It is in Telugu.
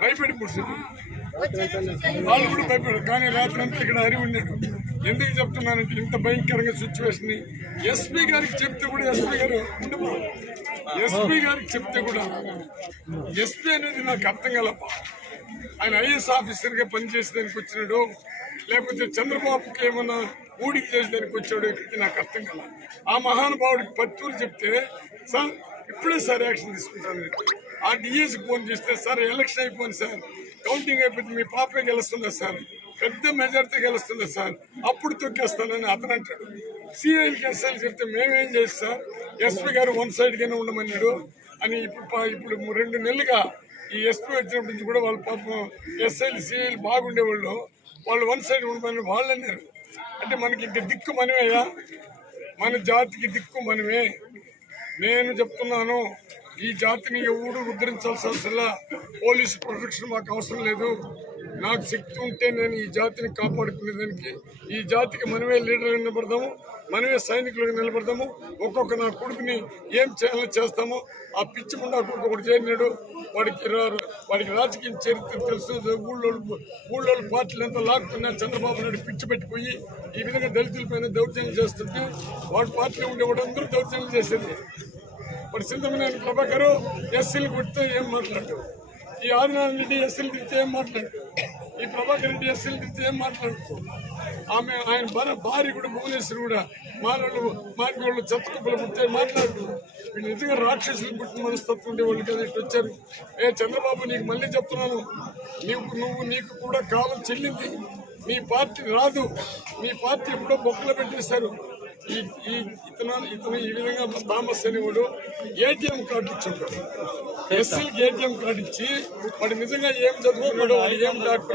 భయపడి పుడుతుంది వాళ్ళు కూడా భయపడారు కానీ రాత్రి అంతా ఇక్కడ హరి ఉన్నాడు ఎందుకు చెప్తున్నానంటే ఇంత భయంకరంగా సిచ్యువేషన్ ఎస్పీ గారికి చెప్తే కూడా ఎస్పీ గారు ఎస్పీ గారికి చెప్తే కూడా ఎస్పీ అనేది నాకు అర్థం కలప ఆయన ఐఏఎస్ ఆఫీసర్గా పనిచేసేదానికి వచ్చినాడు లేకపోతే చంద్రబాబుకి ఏమన్నా ఊడికి చేసేదానికి వచ్చాడు ఇక్కడికి నాకు అర్థం కల. ఆ మహానుభావుడికి పత్తూరు చెప్తే సార్ ఇప్పుడే సార్ యాక్షన్ తీసుకుంటాను. ఆ డిఎస్కి ఫోన్ చేస్తే సార్ ఎలక్షన్ అయిపోయింది సార్. కౌంటింగ్ అయిపోతే మీ పాపే గెలుస్తుందా సార్. పెద్ద మెజార్టీ గెలుస్తుందా సార్. అప్పుడు తొక్కేస్తానని అతను అంటాడు. సిఐలకి ఎస్ఐలు చెప్తే మేమేం చేస్తాం సార్? ఎస్పీ గారు వన్ సైడ్గానే ఉండమన్నాడు. అని ఇప్పుడు పా- ఇప్పుడు రెండు నెలలుగా ఈ ఎస్పీ వచ్చినప్పటి నుంచి కూడా వాళ్ళ పాపం ఎస్ఐలు సిఐలు బాగుండేవాళ్ళు. వాళ్ళు వన్ సైడ్ ఉండమని వాళ్ళు అన్నారు. అంటే మనకి ఇంక దిక్కు మనమేయా? మన జాతికి దిక్కు మనమే. నేను చెప్తున్నాను ఈ జాతిని ఎవడు ఉద్ధరించాల్సిన అవసరం పోలీసు ప్రొటెక్షన్ మాకు అవసరం లేదు. నాకు శక్తి ఉంటే నేను ఈ జాతిని కాపాడుకునేదానికి ఈ జాతికి మనమే లీడర్గా నిలబడదాము మనమే సైనికులుగా నిలబడదాము. ఒక్కొక్క నా కొడుకుని ఏం చేయాలో చేస్తాము ఆ పిచ్చి ముండా కొడుకు ఒకటి చేరినాడు. వాడికి వాడికి రాజకీయ చరిత్ర తెలుసు ఊళ్ళో ఊళ్ళో పార్టీలు ఎంత లాక్కున్నా చంద్రబాబు నాయుడు పిచ్చి పెట్టిపోయి ఈ విధంగా దళితుల పైన దౌర్జన్యం చేస్తుంటే వాడి పార్టీలో ఉండే వాడు అందరూ దౌర్జన్యం చేసేది. మరి సింధమనేని ప్రభాకరు ఎస్సీలు కొడితే ఏం మాట్లాడు ఈ ఆదినారాయణ రెడ్డి ఎస్సీలు తిరిగితే ఏం మాట్లాడు ఈ ప్రభాకర్ రెడ్డి ఎస్సీలు తిరిగితే ఏం మాట్లాడు ఆమె ఆయన భార్య భార్య కూడా భువనేశ్వరి కూడా మానవులు చెత్త కుప్పలు పుట్టే మాట్లాడు వీళ్ళు నిజంగా రాక్షసులు పుట్టిన మనస్తత్వం ఉండే వాళ్ళు కదా ఇటు వచ్చారు. ఏ చంద్రబాబు నీకు మళ్ళీ చెప్తున్నాను. నీకు నువ్వు నీకు కూడా కాలం చెల్లింది. నీ పార్టీ రాదు. మీ పార్టీ ఎప్పుడో బొక్కలు పెట్టేశారు. ఈ ఈ ఇతను ఇతను ఈ విధంగా థామస్ అనేవాడు ఏటీఎం కార్డు ఇచ్చాడు. ఎస్సీకి ఏటీఎం కార్డు ఇచ్చి వాడు నిజంగా ఏం చదువుకున్నాడు వాడు ఏం డాక్టర్